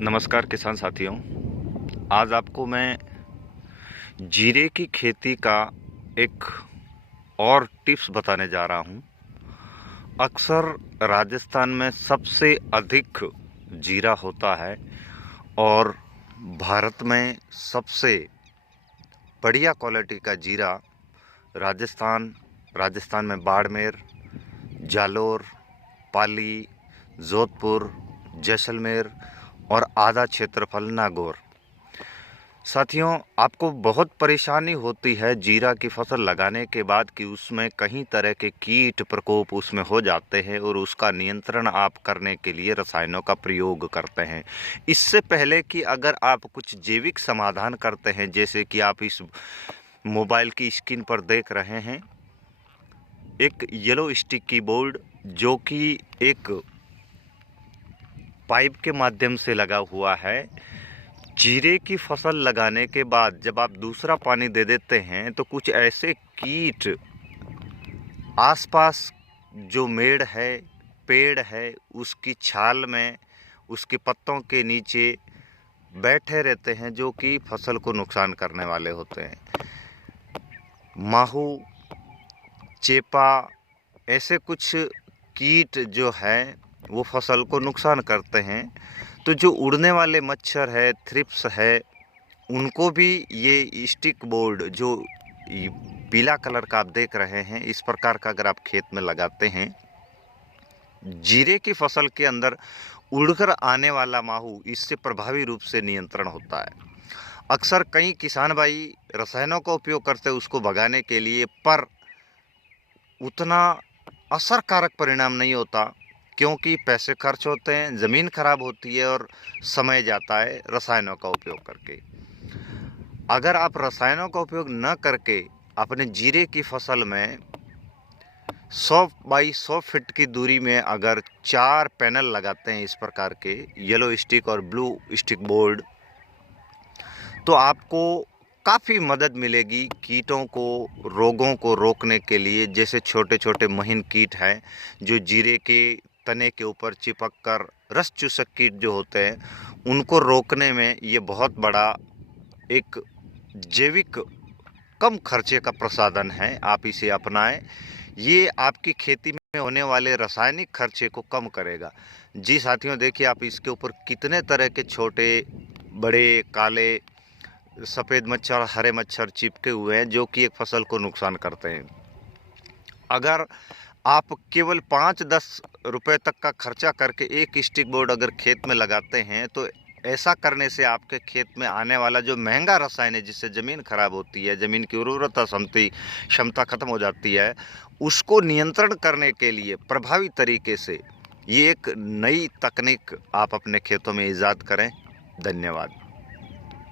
नमस्कार किसान साथियों। आज आपको मैं जीरे की खेती का एक और टिप्स बताने जा रहा हूं। अक्सर राजस्थान में सबसे अधिक जीरा होता है और भारत में सबसे बढ़िया क्वालिटी का जीरा राजस्थान में बाड़मेर, जालोर, पाली, जोधपुर, जैसलमेर और आधा क्षेत्रफल नागौर। साथियों, आपको बहुत परेशानी होती है जीरा की फसल लगाने के बाद कि उसमें कई तरह के कीट प्रकोप उसमें हो जाते हैं और उसका नियंत्रण आप करने के लिए रसायनों का प्रयोग करते हैं। इससे पहले कि अगर आप कुछ जैविक समाधान करते हैं, जैसे कि आप इस मोबाइल की स्क्रीन पर देख रहे हैं, एक येलो स्टिक कीबोर्ड जो कि एक पाइप के माध्यम से लगा हुआ है। जीरे की फसल लगाने के बाद जब आप दूसरा पानी दे देते हैं तो कुछ ऐसे कीट आसपास जो मेड़ है, पेड़ है, उसकी छाल में, उसके पत्तों के नीचे बैठे रहते हैं, जो कि फसल को नुकसान करने वाले होते हैं। माहू, चेपा, ऐसे कुछ कीट जो है वो फसल को नुकसान करते हैं। तो जो उड़ने वाले मच्छर है, थ्रिप्स है, उनको भी ये स्टिक बोर्ड जो पीला कलर का आप देख रहे हैं, इस प्रकार का अगर आप खेत में लगाते हैं, जीरे की फसल के अंदर उड़कर आने वाला माहू इससे प्रभावी रूप से नियंत्रण होता है। अक्सर कई किसान भाई रसायनों का उपयोग करते हैं उसको भगाने के लिए, पर उतना असरकारक परिणाम नहीं होता, क्योंकि पैसे खर्च होते हैं, ज़मीन खराब होती है और समय जाता है रसायनों का उपयोग करके। अगर आप रसायनों का उपयोग न करके अपने जीरे की फसल में 100 बाई 100 फीट की दूरी में अगर 4 पैनल लगाते हैं, इस प्रकार के येलो स्टिक और ब्लू स्टिक बोर्ड, तो आपको काफ़ी मदद मिलेगी कीटों को, रोगों को रोकने के लिए। जैसे छोटे छोटे महीन कीट हैं जो जीरे के तने के ऊपर चिपक कर रस चूसक कीट जो होते हैं, उनको रोकने में ये बहुत बड़ा एक जैविक कम खर्चे का प्रसाधन है। आप इसे अपनाएं, ये आपकी खेती में होने वाले रासायनिक खर्चे को कम करेगा। जी साथियों, देखिए आप इसके ऊपर कितने तरह के छोटे बड़े, काले, सफ़ेद मच्छर, हरे मच्छर चिपके हुए हैं, जो कि एक फसल को नुकसान करते हैं। अगर आप केवल 5-10 रुपए तक का खर्चा करके एक स्टिक बोर्ड अगर खेत में लगाते हैं, तो ऐसा करने से आपके खेत में आने वाला जो महंगा रसायन है, जिससे ज़मीन खराब होती है, ज़मीन की उर्वरता क्षमता खत्म हो जाती है, उसको नियंत्रण करने के लिए प्रभावी तरीके से ये एक नई तकनीक आप अपने खेतों में ईजाद करें। धन्यवाद।